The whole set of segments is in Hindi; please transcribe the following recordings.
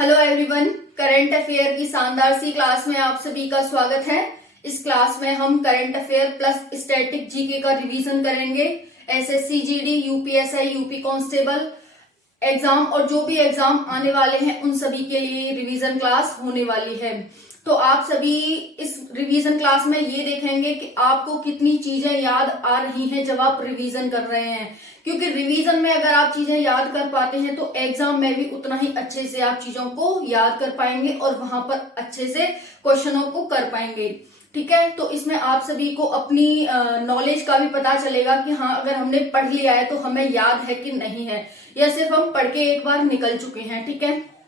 हेलो एवरीवन, करंट अफेयर की शानदार सी क्लास में आप सभी का स्वागत है। इस क्लास में हम current affair plus static GK का रिवीजन करेंगे। SSC GD, UPSI, UP constable exam और जो भी एग्जाम आने वाले हैं उन सभी के लिए रिवीजन क्लास होने वाली है। तो आप सभी इस रिवीजन क्लास में ये देखेंगे कि आपको कितनी चीजें याद आ रही हैं जब आप रिवीजन कर रहे हैं, क्योंकि रिवीजन में अगर आप चीजें याद कर पाते हैं तो एग्जाम में भी उतना ही अच्छे से आप चीजों को याद कर पाएंगे और वहां पर अच्छे से क्वेश्चनों को कर पाएंगे। ठीक है, तो इसमें आप सभी को अपनी नॉलेज का भी पता चलेगा कि हाँ, अगर हमने पढ़ लिया है तो हमें याद है कि नहीं है, या सिर्फ हम पढ़ के एक बार निकल चुके हैं। ठीक है,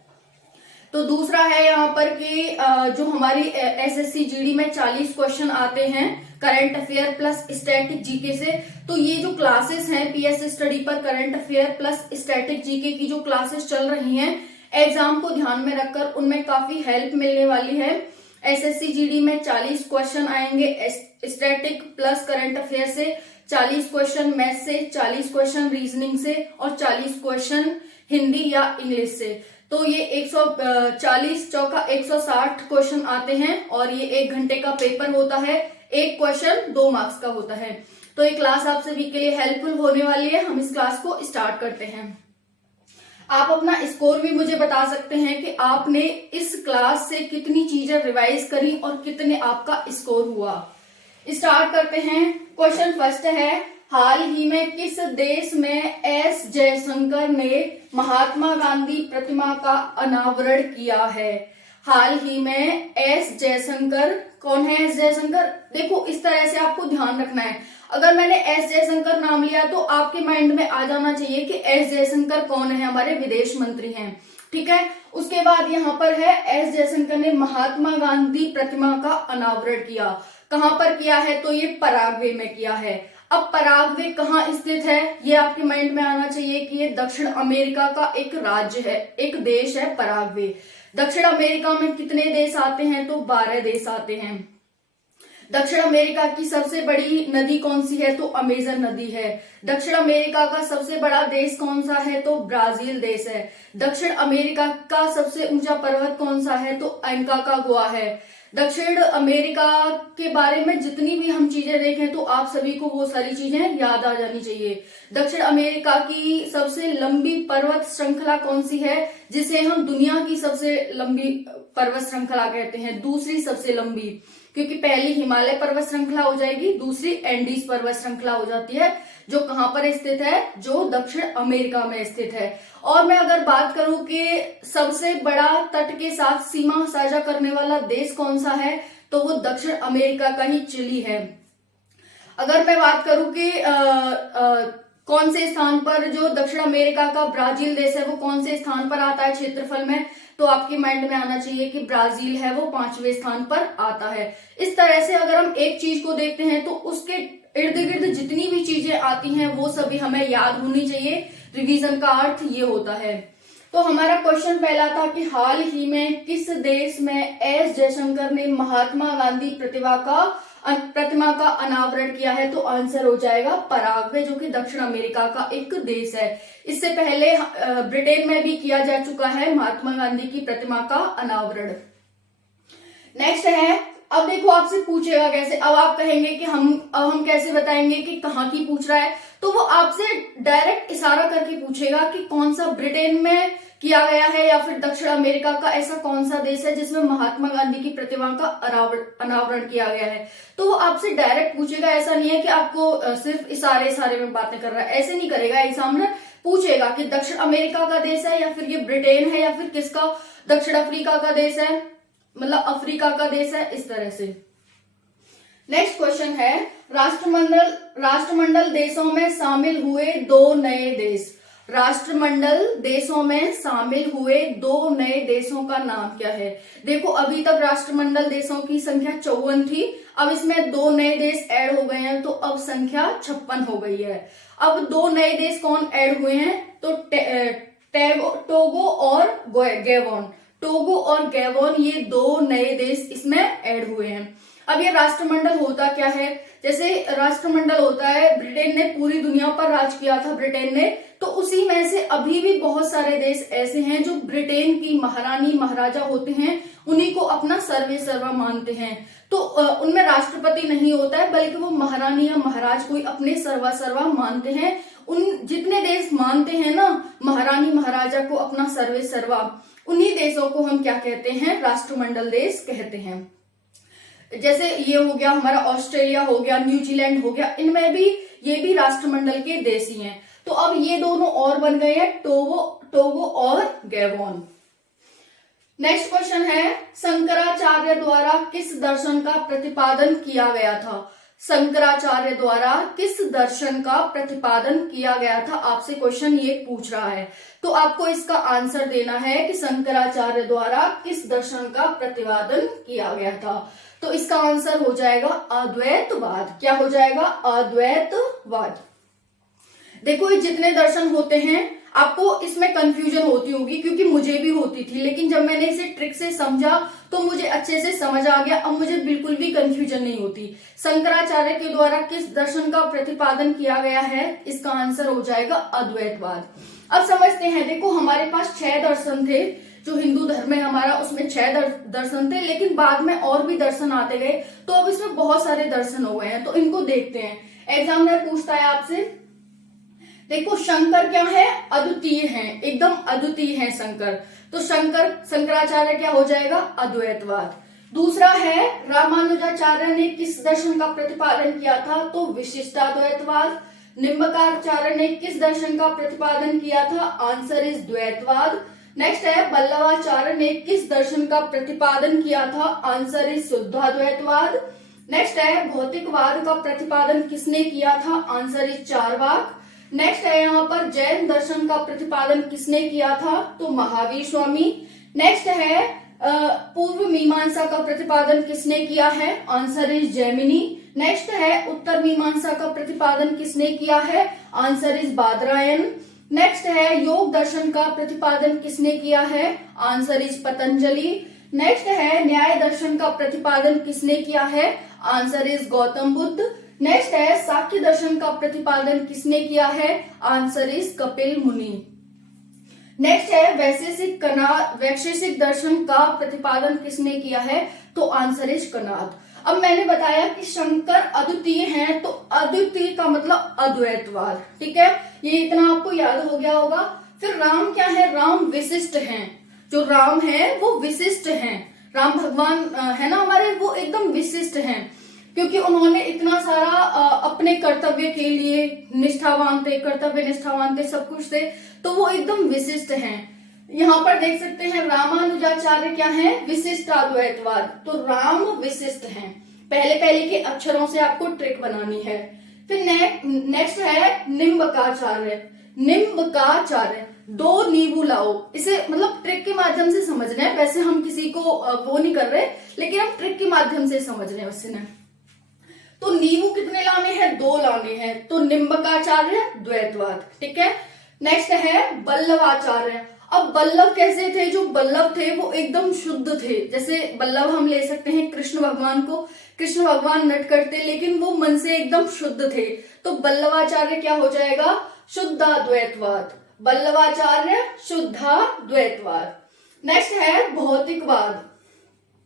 तो दूसरा है यहाँ पर कि जो हमारी एसएससी जीडी में 40 क्वेश्चन आते हैं current affair plus static GK से। तो ये जो क्लासेस हैं पीएस स्टडी पर current affair plus static GK की जो क्लासेस चल रही हैं, एग्जाम को ध्यान में रखकर उनमें काफी हेल्प मिलने वाली है। एसएससी जीडी में 40 क्वेश्चन आएंगे स्टैटिक प्लस करंट अफेयर से, 40 क्वेश्चन मैथ से, 40 क्वेश्चन रीजनिंग से और 40 क्वेश्चन हिंदी या इंग्लिश से। तो ये 140 चौका 160 क्वेश्चन आते हैं और ये 1 घंटे का पेपर होता है। एक क्वेश्चन 2 मार्क्स का होता है। तो ये क्लास आप सभी के लिए हेल्पफुल होने वाली है। हम इस क्लास को स्टार्ट करते हैं। आप अपना स्कोर भी मुझे बता सकते हैं कि आपने इस क्लास से कितनी चीजें रिवाइज करी और कितने आपका स्कोर हुआ। स्टार्ट करते हैं। क्वेश्चन फर्स्ट है, हाल ही में किस देश में एस जयशंकर ने महात्मा गांधी प्रतिमा का अनावरण किया है? हाल ही में एस जयशंकर, कौन है एस जयशंकर? देखो, इस तरह से आपको ध्यान रखना है। अगर मैंने एस जयशंकर नाम लिया तो आपके माइंड में आ जाना चाहिए कि एस जयशंकर कौन है, हमारे विदेश मंत्री हैं। ठीक है, उसके बाद यहाँ पर है एस जयशंकर ने महात्मा गांधी प्रतिमा का अनावरण किया। कहां पर किया है? तो ये पराग्वे में किया है। अब पराग्वे कहाँ स्थित है, ये आपके माइंड में आना चाहिए कि ये दक्षिण अमेरिका का एक राज्य है, एक देश है पराग्वे। दक्षिण अमेरिका में कितने देश आते हैं? तो 12 देश आते हैं। दक्षिण अमेरिका की सबसे बड़ी नदी कौन सी है? तो अमेजन नदी है। दक्षिण अमेरिका का सबसे बड़ा देश कौन सा है? तो ब्राजील देश है। दक्षिण अमेरिका का सबसे ऊंचा पर्वत कौन सा है? तो अंकाकागुआ है। दक्षिण अमेरिका के बारे में जितनी भी हम चीजें देखें तो आप सभी को वो सारी चीजें याद आ जानी चाहिए। दक्षिण अमेरिका की सबसे लंबी पर्वत श्रृंखला कौन सी है, जिसे हम दुनिया की सबसे लंबी पर्वत श्रृंखला कहते हैं? दूसरी सबसे लंबी, क्योंकि पहली हिमालय पर्वत श्रृंखला हो जाएगी, दूसरी एंडीज पर्वत श्रृंखला हो जाती है, जो कहां पर स्थित है? जो दक्षिण अमेरिका में स्थित है। और मैं अगर बात करूं कि सबसे बड़ा तट के साथ सीमा साझा करने वाला देश कौन सा है, तो वो दक्षिण अमेरिका का ही चिली है। अगर मैं बात करूं कि कौन से स्थान पर जो दक्षिण अमेरिका का ब्राजील देश है वो कौन से स्थान पर आता है क्षेत्रफल में, तो आपके माइंड में आना चाहिए कि ब्राजील है वो 5वें स्थान पर आता है। इस तरह से अगर हम एक चीज को देखते हैं तो उसके इर्द गिर्द जितनी भी चीजें आती हैं वो सभी हमें याद होनी चाहिए। रिवीजन का अर्थ ये होता है। तो हमारा क्वेश्चन पहला था कि हाल ही में किस देश में एस जयशंकर ने महात्मा गांधी प्रतिमा का अनावरण किया है? तो आंसर हो जाएगा पराग्वे, जो कि दक्षिण अमेरिका का एक देश है। इससे पहले ब्रिटेन में भी किया जा चुका है महात्मा गांधी की प्रतिमा का अनावरण। नेक्स्ट है, अब देखो आपसे पूछेगा कैसे। अब आप कहेंगे कि हम कैसे बताएंगे कि कहाँ की पूछ रहा है, तो वो आपसे डायरेक्ट इशारा करके पूछेगा कि कौन सा ब्रिटेन में किया गया है या फिर दक्षिण अमेरिका का ऐसा कौन सा देश है जिसमें महात्मा गांधी की प्रतिमा का अनावरण किया गया है। तो वो आपसे डायरेक्ट पूछेगा, ऐसा नहीं है कि आपको सिर्फ इशारे में बातें कर रहा है, ऐसे नहीं करेगा। एग्जामिनर पूछेगा कि दक्षिण अमेरिका का देश है या फिर ये ब्रिटेन है या फिर किसका, दक्षिण अफ्रीका का देश है, मतलब अफ्रीका का देश है, इस तरह से। नेक्स्ट क्वेश्चन है, राष्ट्रमंडल देशों में शामिल हुए 2 नए देश। राष्ट्रमंडल देशों में शामिल हुए 2 नए देशों का नाम क्या है? देखो, अभी तक राष्ट्रमंडल देशों की संख्या 54 थी, अब इसमें 2 नए देश ऐड हो गए हैं, तो अब संख्या 56 हो गई है। अब 2 नए देश कौन ऐड हुए हैं? तो टोगो और गैबोन। टोगो और गैबोन, ये 2 नए देश इसमें ऐड हुए हैं। अब ये राष्ट्रमंडल होता क्या है? जैसे राष्ट्रमंडल होता है, ब्रिटेन ने पूरी दुनिया पर राज किया था ब्रिटेन ने, तो उसी में से अभी भी बहुत सारे देश ऐसे हैं जो ब्रिटेन की महारानी महाराजा होते हैं उन्हीं को अपना सर्वे सर्वा मानते हैं। तो उनमें राष्ट्रपति नहीं होता है, बल्कि वो महारानी या महाराज कोई अपने सर्वा सर्वा मानते हैं। उन जितने देश मानते हैं ना महारानी महाराजा को अपना सर्वे सर्वा, उन्हीं देशों को हम क्या कहते हैं, राष्ट्रमंडल देश कहते हैं। जैसे ये हो गया हमारा ऑस्ट्रेलिया हो गया, न्यूजीलैंड हो गया, इनमें भी ये भी राष्ट्रमंडल के देश ही हैं। तो अब ये दोनों और बन गए हैं टोगो और गैबोन। नेक्स्ट क्वेश्चन है, शंकराचार्य द्वारा किस दर्शन का प्रतिपादन किया गया था? शंकराचार्य द्वारा किस दर्शन का प्रतिपादन किया गया था, आपसे क्वेश्चन ये पूछ रहा है। तो आपको इसका आंसर देना है कि शंकराचार्य द्वारा किस दर्शन का प्रतिपादन किया गया था। तो इसका आंसर हो जाएगा अद्वैतवाद। क्या हो जाएगा? अद्वैतवाद। देखो ये जितने दर्शन होते हैं आपको इसमें कंफ्यूजन होती होगी, क्योंकि मुझे भी होती थी, लेकिन जब मैंने इसे ट्रिक से समझा तो मुझे अच्छे से समझ आ गया। अब मुझे बिल्कुल भी कंफ्यूजन नहीं होती। शंकराचार्य के द्वारा किस दर्शन का प्रतिपादन किया गया है, इसका आंसर हो जाएगा अद्वैतवाद। अब समझते हैं, देखो हमारे पास 6 दर्शन थे जो हिंदू धर्म में हमारा, उसमें 6 दर्शन थे, लेकिन बाद में और भी दर्शन आते गए, तो अब इसमें बहुत सारे दर्शन हो गए हैं। तो इनको देखते हैं। एग्जाम में पूछता है आपसे, देखो शंकर क्या है? अद्वितीय है, एकदम अद्वितीय है शंकर। तो शंकराचार्य क्या हो जाएगा? अद्वैतवाद। दूसरा है, रामानुजाचार्य ने किस दर्शन का प्रतिपादन किया था? तो विशिष्टाद्वैतवाद। निम्बकाचार्य ने किस दर्शन का प्रतिपादन किया था? Answer is द्वैतवाद। नेक्स्ट है, बल्लवाचार्य ने किस दर्शन का प्रतिपादन किया था? Answer is शुद्धाद्वैतवाद। नेक्स्ट है, भौतिकवाद का प्रतिपादन किसने किया था? Answer is Charvaka. नेक्स्ट है यहाँ पर, जैन दर्शन का प्रतिपादन किसने किया था? तो महावीर स्वामी। नेक्स्ट है, पूर्व मीमांसा का प्रतिपादन किसने किया है? Answer is Jaimini. नेक्स्ट है, उत्तर मीमांसा का प्रतिपादन किसने किया है? Answer is बादरायन। नेक्स्ट है, योग दर्शन का प्रतिपादन किसने किया है? Answer is Patanjali. नेक्स्ट है, न्याय दर्शन का प्रतिपादन किसने किया है? Answer is Gautam Buddha. Next है, सांख्य दर्शन का प्रतिपादन किसने किया है? आंसर इज कपिल मुनि। नेक्स्ट है, वैशेषिक दर्शन का प्रतिपादन किसने किया है? तो आंसर इज कनाद। अब मैंने बताया कि शंकर अद्वितीय हैं, तो अद्वितीय का मतलब अद्वैतवाद। ठीक है, ये इतना आपको याद हो गया होगा। फिर राम क्या है? राम विशिष्ट हैं। जो राम है वो विशिष्ट हैं। राम भगवान है ना हमारे, वो एकदम विशिष्ट हैं, क्योंकि उन्होंने इतना सारा अपने कर्तव्य के लिए निष्ठावान थे, कर्तव्य निष्ठावान थे, सब कुछ थे, तो वो एकदम विशिष्ट हैं। यहाँ पर देख सकते हैं, रामानुजाचार्य क्या है? विशिष्टाद्वैतवाद। तो राम विशिष्ट हैं। पहले के अक्षरों से आपको ट्रिक बनानी है। फिर नेक्स्ट है, निम्बकाचार्य। निम्बकाचार्य, 2 नींबू लाओ। इसे मतलब ट्रिक के माध्यम से समझना है। वैसे हम किसी को वो नहीं कर रहे, लेकिन हम ट्रिक के माध्यम से समझ रहे हैं वैसे ना। तो नींबू कितने लाने हैं? 2 लाने हैं। तो निम्बकाचार्य द्वैतवाद। ठीक है। नेक्स्ट है, बल्लवाचार्य। अब बल्लभ कैसे थे? जो बल्लभ थे वो एकदम शुद्ध थे। जैसे बल्लभ हम ले सकते हैं कृष्ण भगवान को। कृष्ण भगवान नटखट थे, लेकिन वो मन से एकदम शुद्ध थे। तो बल्लवाचार्य क्या हो जाएगा? शुद्धाद्वैतवाद। बल्लवाचार्य शुद्धाद्वैतवाद। नेक्स्ट है, भौतिकवाद।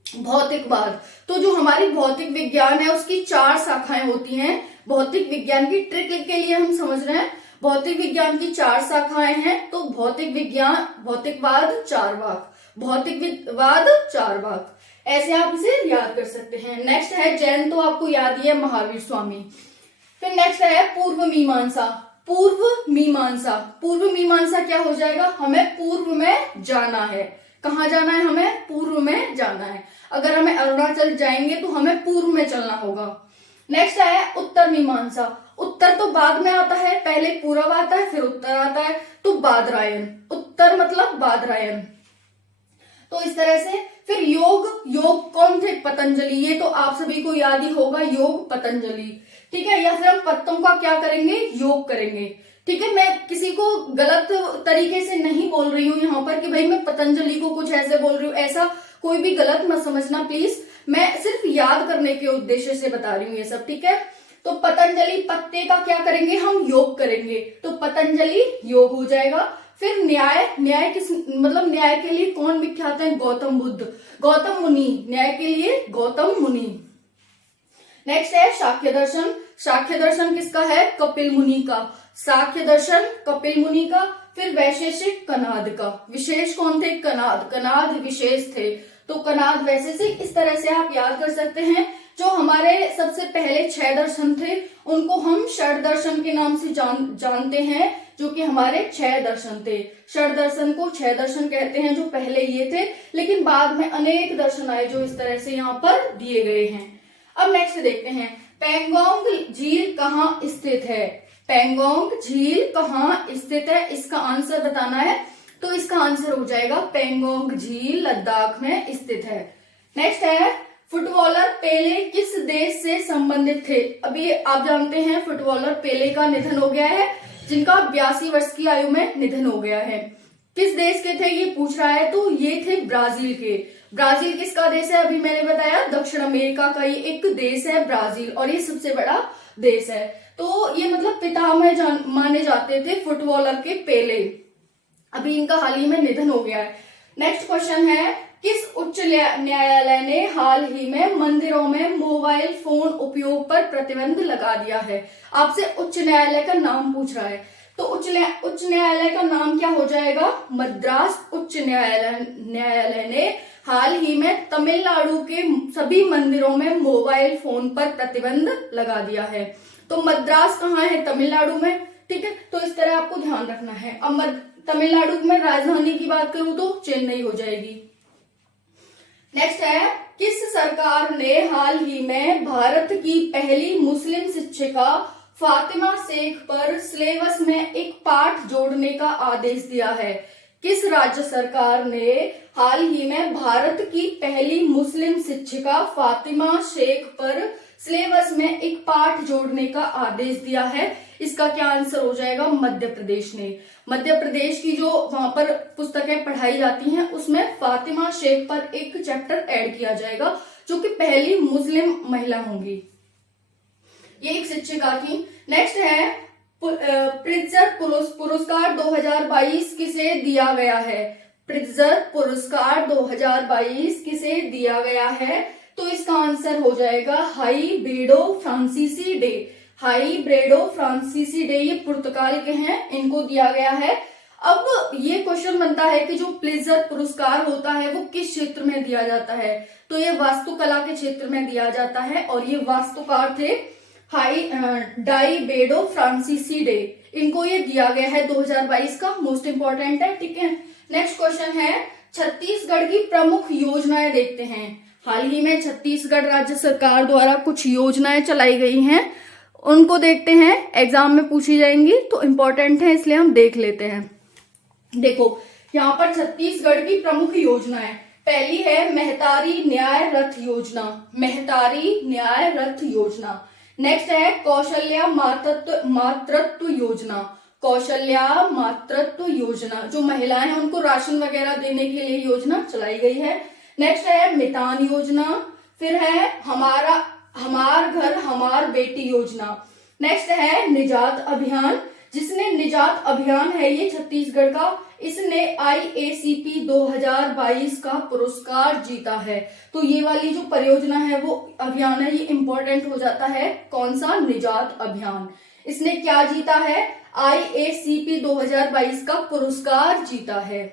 भौतिकवाद, तो जो हमारी भौतिक विज्ञान है उसकी 4 शाखाएं होती हैं। भौतिक विज्ञान की ट्रिक के लिए हम समझ रहे हैं। भौतिक विज्ञान की 4 शाखाएं हैं। तो भौतिकवाद, चार्वाक। भौतिकवाद, चार्वाक, ऐसे आप इसे याद कर सकते हैं। नेक्स्ट है, जैन तो आपको याद ही है, महावीर स्वामी। फिर नेक्स्ट है, पूर्व मीमांसा। पूर्व मीमांसा, पूर्व मीमांसा क्या हो जाएगा? हमें पूर्व में जाना है। कहाँ जाना है? हमें पूर्व में जाना है। अगर हमें अरुणाचल जाएंगे तो हमें पूर्व में चलना होगा। नेक्स्ट है, उत्तर मीमांसा। उत्तर तो बाद में आता है, पहले पूर्व आता है फिर उत्तर आता है। तो बादरायन, उत्तर मतलब बादरायन। तो इस तरह से। फिर योग कौन थे? पतंजलि। ये तो आप सभी को याद ही होगा, योग पतंजलि। ठीक है, या फिर हम पत्तों का क्या करेंगे? योग करेंगे। ठीक है, मैं किसी को गलत तरीके से नहीं बोल रही हूँ यहाँ पर कि भाई मैं पतंजलि को कुछ ऐसे बोल रही हूँ, ऐसा कोई भी गलत मत समझना प्लीज। मैं सिर्फ याद करने के उद्देश्य से बता रही हूँ ये सब। ठीक है, तो पतंजलि पत्ते का क्या करेंगे हम, योग करेंगे, तो पतंजलि योग हो जाएगा। फिर न्याय, न्याय किस मतलब न्याय के लिए कौन विख्यात है, गौतम बुद्ध, गौतम मुनि, न्याय के लिए गौतम मुनि। नेक्स्ट है शाक्य दर्शन, शाक्य दर्शन किसका है, कपिल मुनि का, शाक्य दर्शन कपिल मुनि का। फिर वैशेषिक कनाद का, विशेष कौन थे, कनाद, कनाद विशेष थे, तो कनाद वैशेषिक। इस तरह से आप याद कर सकते हैं। जो हमारे सबसे पहले 6 दर्शन थे उनको हम षड दर्शन के नाम से जानते हैं, जो कि हमारे 6 दर्शन थे। षड दर्शन को 6 दर्शन कहते हैं, जो पहले ये थे, लेकिन बाद में अनेक दर्शन आए जो इस तरह से यहाँ पर दिए गए हैं। अब नेक्स्ट देखते हैं, पेंगोंग झील कहाँ स्थित है, पेंगोंग झील कहाँ स्थित है, इसका आंसर बताना है। तो इसका आंसर हो जाएगा पेंगोंग झील लद्दाख में स्थित है। नेक्स्ट है, फुटबॉलर पेले किस देश से संबंधित थे। अभी आप जानते हैं फुटबॉलर पेले का निधन हो गया है, जिनका 82 वर्ष की आयु में निधन हो गया है। किस देश के थे ये पूछ रहा है, तो ये थे ब्राजील के। ब्राजील किसका देश है, अभी मैंने बताया दक्षिण अमेरिका का ही एक देश है ब्राजील, और ये सबसे बड़ा देश है। तो ये मतलब पितामह माने जाते थे फुटबॉलर के पेले। अभी इनका हाल ही में निधन हो गया है। नेक्स्ट क्वेश्चन है, किस उच्च न्यायालय ने हाल ही में मंदिरों में मोबाइल फोन उपयोग पर प्रतिबंध लगा दिया है। आपसे उच्च न्यायालय का नाम पूछ रहा है, तो उच्च न्यायालय का नाम क्या हो जाएगा, मद्रास उच्च न्यायालय ने हाल ही में तमिलनाडु के सभी मंदिरों में मोबाइल फोन पर प्रतिबंध लगा दिया है। तो मद्रास कहाँ है, तमिलनाडु में, ठीक है। तो इस तरह आपको ध्यान रखना है। अब तमिलनाडु में राजधानी की बात करूं तो चेन्नई हो जाएगी। नेक्स्ट है, किस सरकार ने हाल ही में भारत की पहली मुस्लिम शिक्षिका फातिमा शेख पर सिलेबस में एक पाठ जोड़ने का आदेश दिया है। किस राज्य सरकार ने हाल ही में भारत की पहली मुस्लिम शिक्षिका फातिमा शेख पर सिलेबस में एक पाठ जोड़ने का आदेश दिया है। इसका क्या आंसर हो जाएगा, मध्य प्रदेश ने। मध्य प्रदेश की जो वहां पर पुस्तकें पढ़ाई जाती हैं उसमें फातिमा शेख पर एक चैप्टर ऐड किया जाएगा, जो कि पहली मुस्लिम महिला होंगी। ये एक शिक्षिका थी। नेक्स्ट है, प्रित्जर पुरस्कार 2022 किसे दिया गया है। प्रित्जर पुरस्कार 2022 किसे दिया गया है, तो इसका आंसर हो जाएगा हाई ब्रेडो फ्रांसीसी डे। हाई ब्रेडो फ्रांसीसी डे ये पुर्तगाल के हैं, इनको दिया गया है। अब ये क्वेश्चन बनता है कि जो प्रित्जर पुरस्कार होता है वो किस क्षेत्र में दिया जाता है, तो ये वास्तुकला के क्षेत्र में दिया जाता है, और ये वास्तुकार थे डाई बेडो फ्रांसीसी डे, इनको ये दिया गया है 2022 का। मोस्ट इंपॉर्टेंट है, ठीक है। नेक्स्ट क्वेश्चन है, छत्तीसगढ़ की प्रमुख योजनाएं देखते हैं। हाल ही में छत्तीसगढ़ राज्य सरकार द्वारा कुछ योजनाएं चलाई गई हैं, उनको देखते हैं, एग्जाम में पूछी जाएंगी तो इंपॉर्टेंट है, इसलिए हम देख लेते हैं। देखो यहाँ पर छत्तीसगढ़ की प्रमुख योजनाएं, पहली है मेहतारी न्याय रथ योजना, मेहतारी न्याय रथ योजना। नेक्स्ट है कौशल्या मातृत्व योजना, कौशल्या मातृत्व योजना, जो महिलाएं हैं उनको राशन वगैरह देने के लिए योजना चलाई गई है। नेक्स्ट है मितान योजना। फिर है हमार घर हमार बेटी योजना। नेक्स्ट है निजात अभियान, जिसने निजात अभियान है ये छत्तीसगढ़ का, इसने IACP 2022 का पुरस्कार जीता है। तो ये वाली जो परियोजना है वो अभियान है, ये इंपॉर्टेंट हो जाता है। कौन सा, निजात अभियान। इसने क्या जीता है, IACP 2022 का पुरस्कार जीता है।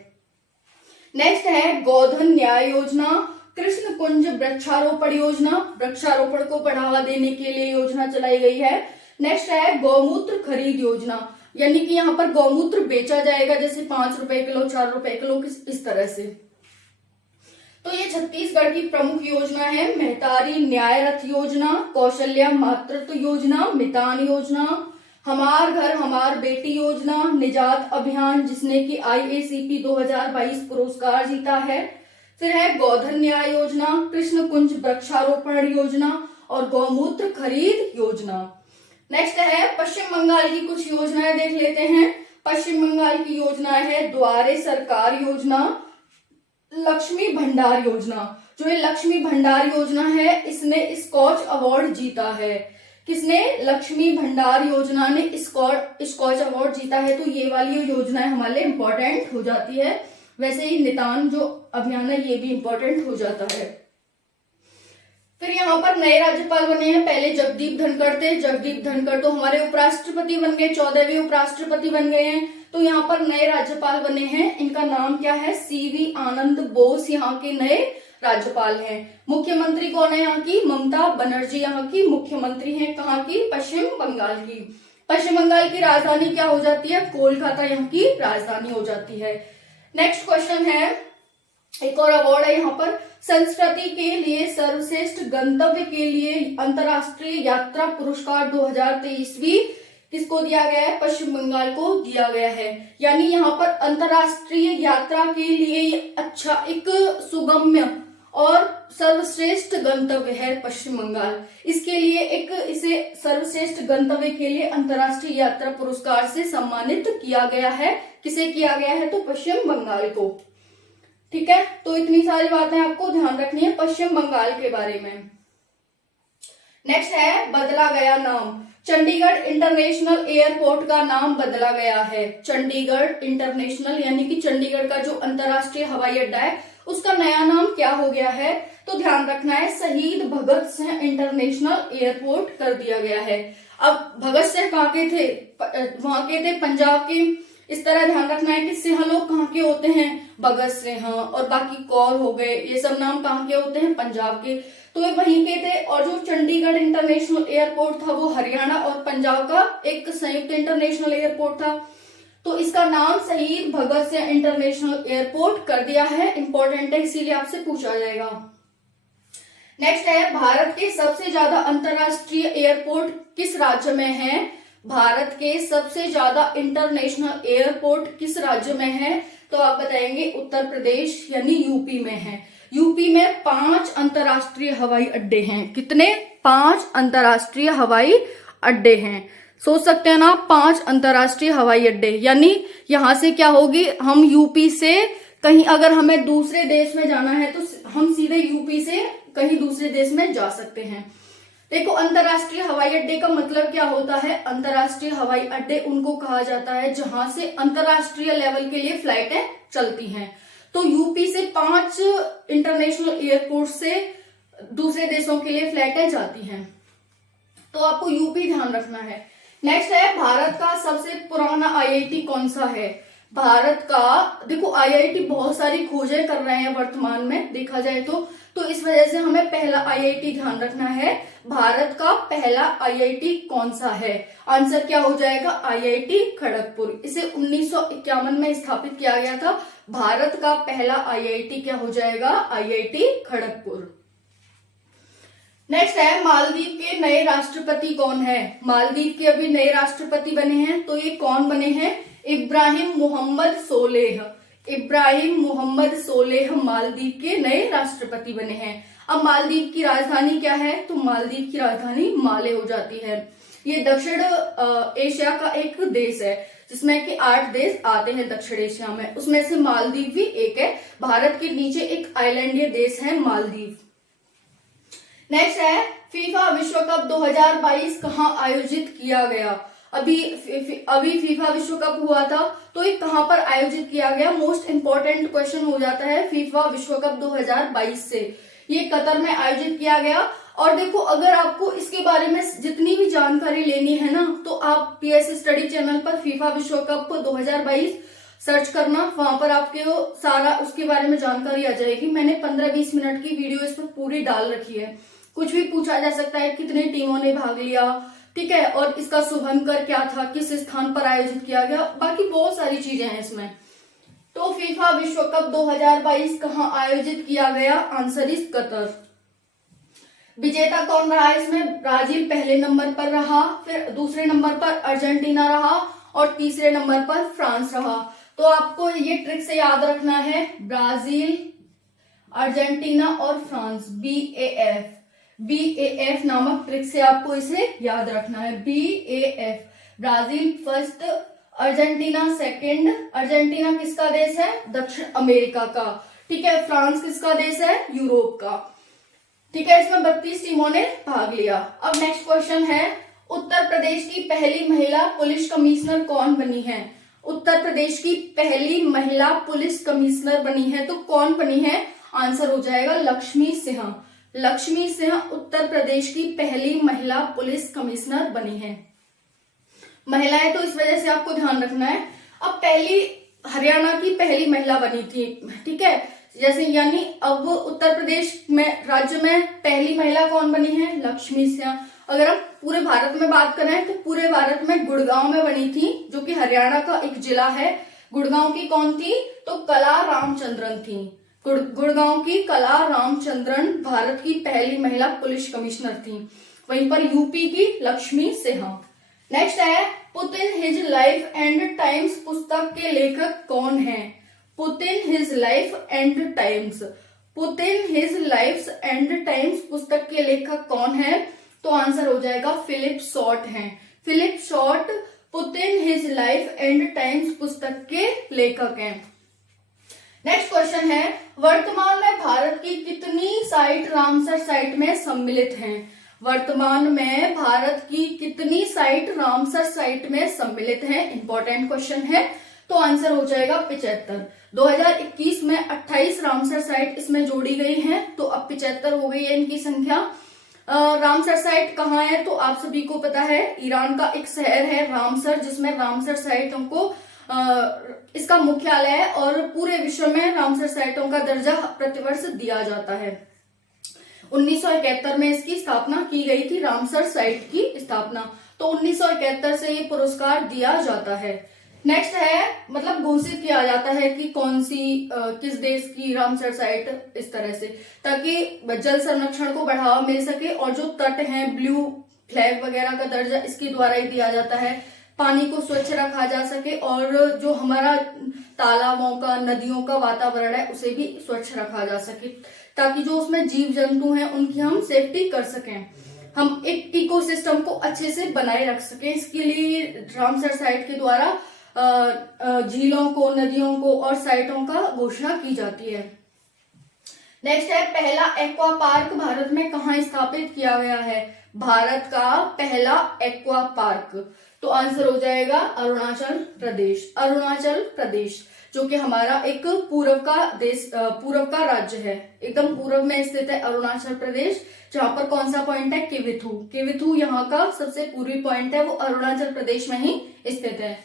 नेक्स्ट है गोधन न्याय योजना, कृष्ण कुंज वृक्षारोपण योजना, वृक्षारोपण को बढ़ावा देने के लिए योजना चलाई गई है। नेक्स्ट है गौमूत्र खरीद योजना, यानी कि यहाँ पर गौमूत्र बेचा जाएगा, जैसे 5 रुपए किलो 4 रुपए किलो इस तरह से। तो ये छत्तीसगढ़ की प्रमुख योजना है, मेहतारी न्याय रथ योजना, कौशल्या मातृत्व योजना, मितान योजना, हमार घर हमार बेटी योजना, निजात अभियान जिसने की IACP 2022 पुरस्कार जीता है। फिर है गोधन न्याय योजना, कृष्ण कुंज वृक्षारोपण योजना और गौमूत्र खरीद योजना। नेक्स्ट है पश्चिम बंगाल की कुछ योजनाएं देख लेते हैं। पश्चिम बंगाल की योजना है द्वारे सरकार योजना, लक्ष्मी भंडार योजना। जो ये लक्ष्मी भंडार योजना है इसने स्कॉच अवार्ड जीता है। किसने? लक्ष्मी भंडार योजना ने स्कॉच अवार्ड जीता है। तो ये वाली योजनाएं हमारे लिए इंपॉर्टेंट हो जाती है। वैसे ही निदान जो अभियान है ये भी इंपॉर्टेंट हो जाता है। फिर यहाँ पर नए राज्यपाल बने हैं। पहले जगदीप धनखड़ थे। जगदीप धनखड़ तो हमारे उपराष्ट्रपति बन गए, 14वें उपराष्ट्रपति बन गए हैं। तो यहाँ पर नए राज्यपाल बने हैं, इनका नाम क्या है? सीवी आनंद बोस यहाँ के नए राज्यपाल हैं। मुख्यमंत्री कौन है यहाँ की? ममता बनर्जी यहाँ की मुख्यमंत्री हैं। कहाँ की? पश्चिम बंगाल की। पश्चिम बंगाल की राजधानी क्या हो जाती है? कोलकाता यहाँ की राजधानी हो जाती है। नेक्स्ट क्वेश्चन है, एक और अवार्ड है यहाँ पर, संस्कृति के लिए सर्वश्रेष्ठ गंतव्य के लिए अंतर्राष्ट्रीय यात्रा पुरस्कार 2023 भी किसको दिया गया है? पश्चिम बंगाल को दिया गया है। यानी यहाँ पर अंतर्राष्ट्रीय यात्रा के लिए अच्छा एक सुगम्य और सर्वश्रेष्ठ गंतव्य है पश्चिम बंगाल। इसके लिए एक इसे सर्वश्रेष्ठ गंतव्य के लिए अंतर्राष्ट्रीय यात्रा पुरस्कार से सम्मानित किया गया है। किसे किया गया है? तो पश्चिम बंगाल को। ठीक है, तो इतनी सारी बातें आपको ध्यान रखनी है पश्चिम बंगाल के बारे में। नेक्स्ट है, बदला गया नाम। चंडीगढ़ इंटरनेशनल एयरपोर्ट का नाम बदला गया है। चंडीगढ़ इंटरनेशनल यानी कि चंडीगढ़ का जो अंतर्राष्ट्रीय हवाई अड्डा है उसका नया नाम क्या हो गया है? तो ध्यान रखना है, शहीद भगत सिंह इंटरनेशनल एयरपोर्ट कर दिया गया है। अब भगत सिंह कहाँ के थे? वहां के थे, पंजाब के। इस तरह ध्यान रखना है कि सिंह लोग कहाँ के होते हैं? भगत सिंह। और बाकी कौर हो गए, ये सब नाम कहाँ के होते हैं? पंजाब के। तो ये वहीं के थे। और जो चंडीगढ़ इंटरनेशनल एयरपोर्ट था वो हरियाणा और पंजाब का एक संयुक्त इंटरनेशनल एयरपोर्ट था। तो इसका नाम शहीद भगत सिंह इंटरनेशनल एयरपोर्ट कर दिया है। इंपॉर्टेंट है, इसीलिए आपसे पूछा जाएगा। नेक्स्ट है, भारत के सबसे ज्यादा अंतरराष्ट्रीय एयरपोर्ट किस राज्य में है? भारत के सबसे ज्यादा इंटरनेशनल एयरपोर्ट किस राज्य में है? तो आप बताएंगे उत्तर प्रदेश यानी यूपी में है। यूपी में 5 अंतरराष्ट्रीय हवाई अड्डे हैं। कितने? 5 अंतरराष्ट्रीय हवाई अड्डे हैं। सोच सकते हैं ना, 5 अंतरराष्ट्रीय हवाई अड्डे। यानी यहां से क्या होगी, हम यूपी से कहीं अगर हमें दूसरे देश में जाना है तो हम सीधे यूपी से कहीं दूसरे देश में जा सकते हैं। देखो, अंतरराष्ट्रीय हवाई अड्डे का मतलब क्या होता है? अंतरराष्ट्रीय हवाई अड्डे उनको कहा जाता है जहां से अंतरराष्ट्रीय लेवल के लिए फ्लाइटें चलती हैं। तो यूपी से 5 इंटरनेशनल एयरपोर्ट से दूसरे देशों के लिए फ्लाइटें जाती हैं। तो आपको यूपी ध्यान रखना है। नेक्स्ट है, भारत का सबसे पुराना आईआईटी कौन सा है? भारत का, देखो आईआईटी बहुत सारी खोजें कर रहे हैं वर्तमान में देखा जाए तो इस वजह से हमें पहला आईआईटी ध्यान रखना है। भारत का पहला आईआईटी कौन सा है? आंसर क्या हो जाएगा? आईआईटी खड़गपुर। इसे 1951 में स्थापित किया गया था। भारत का पहला आईआईटी क्या हो जाएगा? आईआईटी खड़गपुर। नेक्स्ट है, मालदीव के नए राष्ट्रपति कौन है? मालदीव के अभी नए राष्ट्रपति बने हैं, तो ये कौन बने हैं? इब्राहिम मोहम्मद सोलेह। इब्राहिम मोहम्मद सोलेह मालदीव के नए राष्ट्रपति बने हैं। अब मालदीव की राजधानी क्या है? तो मालदीव की राजधानी माले हो जाती है। ये दक्षिण एशिया का एक देश है जिसमें कि 8 देश आते हैं दक्षिण एशिया में, उसमें से मालदीव भी एक है। भारत के नीचे एक आइलैंडीय देश है मालदीव। नेक्स्ट है, फीफा विश्व कप 2022 कहाँ आयोजित किया गया? अभी फीफा विश्व कप हुआ था, तो ये कहां पर आयोजित किया गया? मोस्ट इंपोर्टेंट क्वेश्चन हो जाता है फीफा विश्व कप 2022 से। ये कतर में आयोजित किया गया। और देखो, अगर आपको इसके बारे में जितनी भी जानकारी लेनी है ना, तो आप पीएस स्टडी चैनल पर फीफा विश्व कप 2022 सर्च करना, वहां पर आपको सारा उसके बारे में जानकारी आ जाएगी। मैंने 15-20 मिनट की वीडियो इस पर पूरी डाल रखी है। कुछ भी पूछा जा सकता है, कितने टीमों ने भाग लिया, ठीक है, और इसका शुभंकर क्या था, किस स्थान पर आयोजित किया गया, बाकी बहुत सारी चीजें हैं इसमें। तो फीफा विश्व कप 2022 कहां आयोजित किया गया? Answer is Qatar. विजेता कौन रहा इसमें? ब्राजील पहले नंबर पर रहा, फिर दूसरे नंबर पर अर्जेंटीना रहा और तीसरे नंबर पर फ्रांस रहा। तो आपको ये ट्रिक से याद रखना है, ब्राजील, अर्जेंटीना और फ्रांस, BAF नामक ट्रिक से आपको इसे याद रखना है। BAF, Brazil first, Argentina second. Argentina किसका देश है? दक्षिण अमेरिका का। ठीक है, फ्रांस किसका देश है? यूरोप का। ठीक है, इसमें 32 टीमों ने भाग लिया। अब नेक्स्ट क्वेश्चन है, उत्तर प्रदेश की पहली महिला पुलिस कमिश्नर कौन बनी है? उत्तर प्रदेश की पहली महिला पुलिस कमिश्नर बनी है तो कौन बनी है? आंसर हो जाएगा लक्ष्मी सिंह। लक्ष्मी सिंह उत्तर प्रदेश की पहली महिला पुलिस कमिश्नर बनी है। महिलाएं तो इस वजह से आपको ध्यान रखना है। अब पहली हरियाणा की पहली महिला बनी थी, ठीक है, जैसे यानी अब उत्तर प्रदेश में राज्य में पहली महिला कौन बनी है? लक्ष्मी सिंह। अगर हम पूरे भारत में बात करें तो पूरे भारत में गुड़गांव में बनी थी, जो कि हरियाणा का एक जिला है। गुड़गांव की कौन थी? तो कला रामचंद्रन थी। गुड़गांव की कला रामचंद्रन भारत की पहली महिला पुलिस कमिश्नर थी। वहीं पर यूपी की लक्ष्मी सिंह। नेक्स्ट है, Putin his life and times पुस्तक के लेखक कौन है? Putin his life and times, Putin his life and times पुस्तक के लेखक कौन है? तो आंसर हो जाएगा फिलिप शॉर्ट हैं। Philip Short Putin his life and times पुस्तक के लेखक हैं। नेक्स्ट क्वेश्चन है, वर्तमान में भारत की कितनी साइट रामसर साइट में सम्मिलित हैं? वर्तमान में भारत की कितनी साइट रामसर साइट में सम्मिलित हैं? इंपॉर्टेंट क्वेश्चन है, तो आंसर हो जाएगा 75। 2021 में 28 रामसर साइट इसमें जोड़ी गई हैं, तो अब 75 हो गई है इनकी संख्या। रामसर साइट कहाँ है? तो आप सभी को पता है, ईरान का एक शहर है रामसर, जिसमें रामसर साइटों को इसका मुख्यालय है और पूरे विश्व में रामसर साइटों का दर्जा प्रतिवर्ष दिया जाता है। 1971 में इसकी स्थापना की गई थी, रामसर साइट की स्थापना, तो 1971 से ये पुरस्कार दिया जाता है। नेक्स्ट है, मतलब घोषित किया जाता है कि कौन सी किस देश की रामसर साइट, इस तरह से, ताकि जल संरक्षण को बढ़ावा मिल सके और जो तट हैं, ब्लू फ्लैग वगैरह का दर्जा इसके द्वारा ही दिया जाता है। पानी को स्वच्छ रखा जा सके और जो हमारा तालाबों का, नदियों का वातावरण है उसे भी स्वच्छ रखा जा सके, ताकि जो उसमें जीव जंतु हैं उनकी हम सेफ्टी कर सकें, हम एक इकोसिस्टम को अच्छे से बनाए रख सकें। इसके लिए रामसर साइट के द्वारा झीलों को, नदियों को और साइटों का घोषणा की जाती है। नेक्स्ट है, पहला एक्वा पार्क भारत में कहाँ स्थापित किया गया है? भारत का पहला एक्वा पार्क, तो आंसर हो जाएगा अरुणाचल प्रदेश। अरुणाचल प्रदेश जो कि हमारा एक पूर्व का देश, पूर्व का राज्य है, एकदम पूर्व में स्थित है अरुणाचल प्रदेश, जहां पर कौन सा पॉइंट है? किविथु। किविथु यहाँ का सबसे पूर्वी पॉइंट है, वो अरुणाचल प्रदेश में ही स्थित है।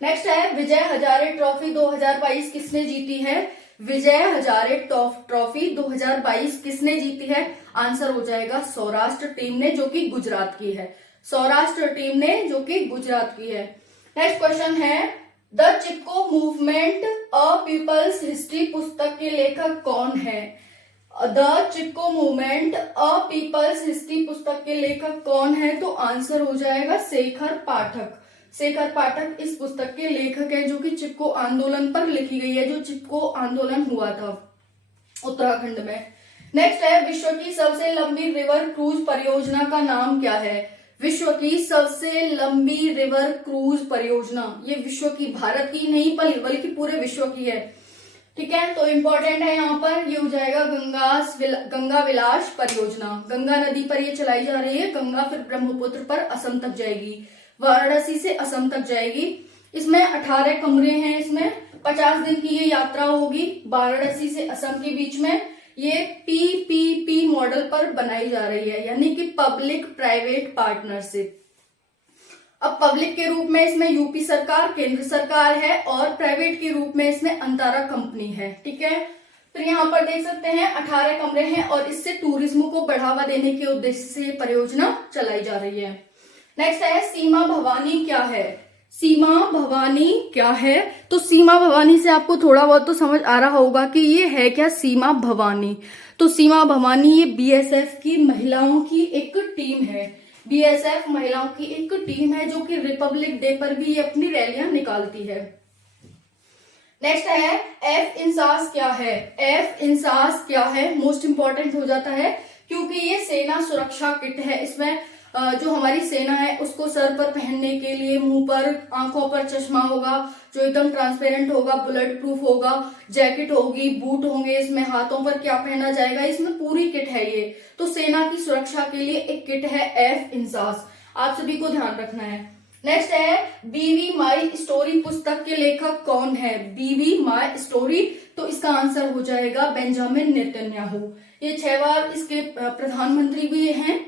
नेक्स्ट है, विजय हजारे ट्रॉफी 2022 किसने जीती है? विजय हजारे ट्रॉफी 2022 किसने जीती है? आंसर हो जाएगा सौराष्ट्र टीम ने, जो कि गुजरात की है। सौराष्ट्र टीम ने, जो कि गुजरात की है। नेक्स्ट क्वेश्चन है, the Chipko movement a people's history पुस्तक के लेखक कौन है? The Chipko movement a people's history पुस्तक के लेखक कौन है? तो आंसर हो जाएगा शेखर पाठक। शेखर पाठक इस पुस्तक के लेखक हैं, जो कि चिपको आंदोलन पर लिखी गई है, जो चिपको आंदोलन हुआ था उत्तराखंड में। नेक्स्ट है, विश्व की सबसे लंबी रिवर क्रूज परियोजना का नाम क्या है? विश्व की सबसे लंबी रिवर क्रूज परियोजना, ये विश्व की, भारत की नहीं बल्कि पूरे विश्व की है। ठीक है, तो इंपॉर्टेंट है यहाँ पर, ये हो जाएगा गंगा विलास परियोजना। गंगा नदी पर ये चलाई जा रही है, गंगा फिर ब्रह्मपुत्र पर असम तक जाएगी, वाराणसी से असम तक जाएगी। इसमें 18 कमरे हैं, इसमें 50 दिन की ये यात्रा होगी वाराणसी से असम के बीच में। ये PPP मॉडल पर बनाई जा रही है, यानी कि पब्लिक प्राइवेट पार्टनरशिप। अब पब्लिक के रूप में इसमें यूपी सरकार, केंद्र सरकार है, और प्राइवेट के रूप में इसमें अंतारा कंपनी है। ठीक है, फिर यहाँ पर देख सकते हैं 18 कमरे हैं और इससे टूरिज्म को बढ़ावा देने के उद्देश्य से परियोजना चलाई जा रही है। नेक्स्ट है, सीमा भवानी क्या है? सीमा भवानी क्या है? तो सीमा भवानी से आपको थोड़ा बहुत तो समझ आ रहा होगा कि ये है क्या सीमा भवानी। तो सीमा भवानी ये BSF की महिलाओं की एक टीम है, BSF महिलाओं की एक टीम है, जो कि रिपब्लिक डे पर भी ये अपनी रैलियां निकालती है। नेक्स्ट है, F-INSAS क्या है? F-INSAS क्या है? मोस्ट इंपॉर्टेंट हो जाता है, क्योंकि ये सेना सुरक्षा किट है। इसमें जो हमारी सेना है उसको सर पर पहनने के लिए, मुंह पर, आंखों पर चश्मा होगा जो एकदम ट्रांसपेरेंट होगा, बुलेट प्रूफ होगा, जैकेट होगी, बूट होंगे, इसमें हाथों पर क्या पहना जाएगा, इसमें पूरी किट है ये। तो सेना की सुरक्षा के लिए एक किट है F-INSAS, आप सभी को ध्यान रखना है। नेक्स्ट है बीवी माई स्टोरी पुस्तक के लेखक कौन है? बीवी माई स्टोरी, तो इसका आंसर हो जाएगा बेंजामिन नेतन्याहू। ये 6 बार इसके प्रधानमंत्री भी हैं,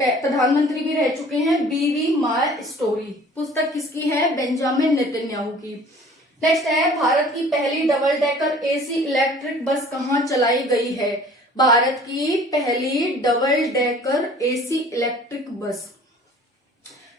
प्रधानमंत्री भी रह चुके हैं। बीवी माई स्टोरी पुस्तक किसकी है? बेंजामिन नेतन्याहू की। नेक्स्ट है भारत की पहली double decker AC electric bus कहाँ चलाई गई है? भारत की पहली double decker AC electric bus.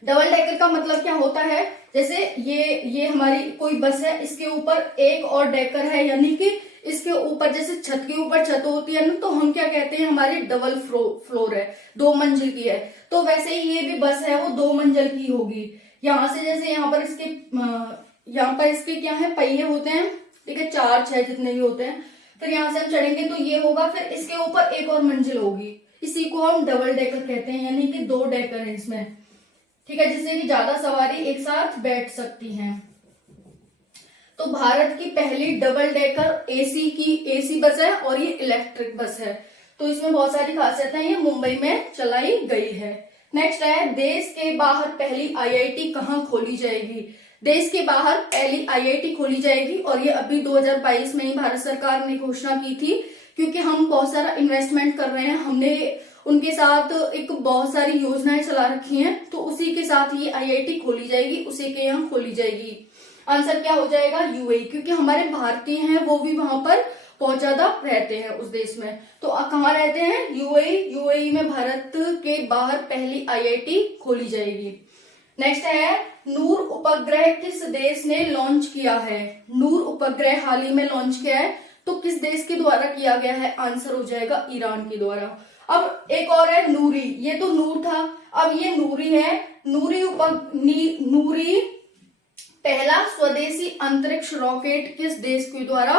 Double decker का मतलब क्या होता है? जैसे ये हमारी कोई बस है, इसके ऊपर एक और डेकर है, यानी कि इसके ऊपर जैसे छत के ऊपर छत होती है ना, तो हम क्या कहते हैं, हमारी डबल फ्लोर है, 2 मंजिल की है। तो वैसे ही ये भी बस है, वो 2 मंजिल की होगी। यहां से जैसे यहाँ पर इसके क्या है, पहिए होते हैं, ठीक है, 4 6 जितने भी होते हैं। फिर यहाँ से हम चढ़ेंगे तो ये होगा, फिर इसके ऊपर एक और मंजिल होगी, इसी को हम डबल डेकर कहते हैं, यानी कि 2 डेकर है इसमें, ठीक है, जिससे कि ज्यादा सवारी एक साथ बैठ सकती हैं। तो भारत की पहली डबल डेकर एसी बस है और ये इलेक्ट्रिक बस है। तो इसमें बहुत सारी खासियतें हैं, ये मुंबई में चलाई गई है। नेक्स्ट है देश के बाहर पहली आईआईटी कहाँ खोली जाएगी? देश के बाहर पहली आईआईटी खोली जाएगी और ये अभी 2022 में ही भारत सरकार ने घोषणा की थी, क्योंकि हम बहुत सारा इन्वेस्टमेंट कर रहे हैं, हमने उनके साथ एक बहुत सारी योजनाएं चला रखी हैं, तो उसी के साथ ये आईआईटी खोली जाएगी, उसी के यहाँ खोली जाएगी। आंसर क्या हो जाएगा? यूएई, क्योंकि हमारे भारतीय हैं वो भी वहां पर बहुत ज्यादा रहते हैं उस देश में। तो कहाँ रहते हैं? यूएई में भारत के बाहर पहली आईआईटी खोली जाएगी। नेक्स्ट है नूर उपग्रह किस देश ने लॉन्च किया है? नूर उपग्रह हाल ही में लॉन्च किया है, तो किस देश के द्वारा किया गया है? आंसर हो जाएगा ईरान के द्वारा। अब एक और है नूरी, ये तो नूर था, अब ये नूरी है। नूरी पहला स्वदेशी अंतरिक्ष रॉकेट किस देश के द्वारा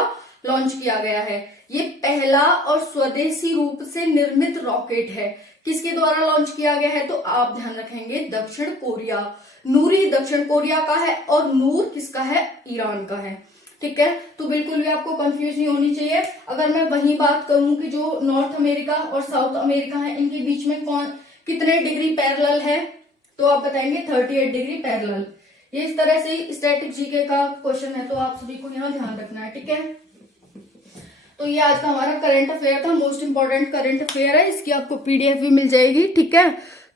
लॉन्च किया गया है? ये पहला और स्वदेशी रूप से निर्मित रॉकेट है, किसके द्वारा लॉन्च किया गया है? तो आप ध्यान रखेंगे दक्षिण कोरिया। नूरी दक्षिण कोरिया का है और नूर किसका है? ईरान का है, ठीक है। तो बिल्कुल भी आपको कंफ्यूज नहीं होनी चाहिए। अगर मैं वही बात करूं कि जो नॉर्थ अमेरिका और साउथ अमेरिका है, इनके बीच में कितने डिग्री पैरेलल है, तो आप बताएंगे 38 डिग्री पैरेलल। ये इस तरह से स्टैटिक जीके का क्वेश्चन है, तो आप सभी को यहाँ ध्यान रखना है, ठीक है। तो ये आज का हमारा करंट अफेयर था, मोस्ट इंपॉर्टेंट करंट अफेयर है, इसकी आपको पीडीएफ भी मिल जाएगी, ठीक है।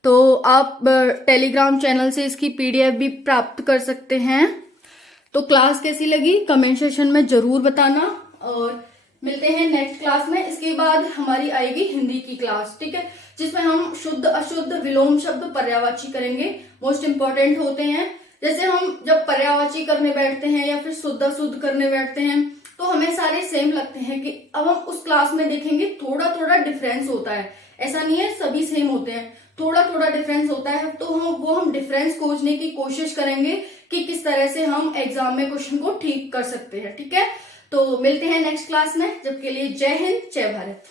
तो आप टेलीग्राम चैनल से इसकी पीडीएफ भी प्राप्त कर सकते हैं। तो क्लास कैसी लगी कमेंट सेक्शन में जरूर बताना, और मिलते हैं नेक्स्ट क्लास में। इसके बाद हमारी आएगी हिंदी की क्लास, ठीक है, जिसमें हम शुद्ध अशुद्ध विलोम शब्द पर्यायवाची करेंगे, मोस्ट इंपॉर्टेंट होते हैं। जैसे हम जब पर्यायवाची करने बैठते हैं या फिर शुद्ध अशुद्ध करने बैठते हैं, तो हमें सारे सेम लगते हैं कि अब हम उस क्लास में देखेंगे थोड़ा थोड़ा डिफरेंस होता है, ऐसा नहीं है सभी सेम होते हैं, थोड़ा थोड़ा डिफरेंस होता है। तो हम डिफरेंस खोजने की कोशिश करेंगे कि किस तरह से हम एग्जाम में क्वेश्चन को ठीक कर सकते हैं, ठीक है। तो मिलते हैं नेक्स्ट क्लास में, जब के लिए जय हिंद जय भारत।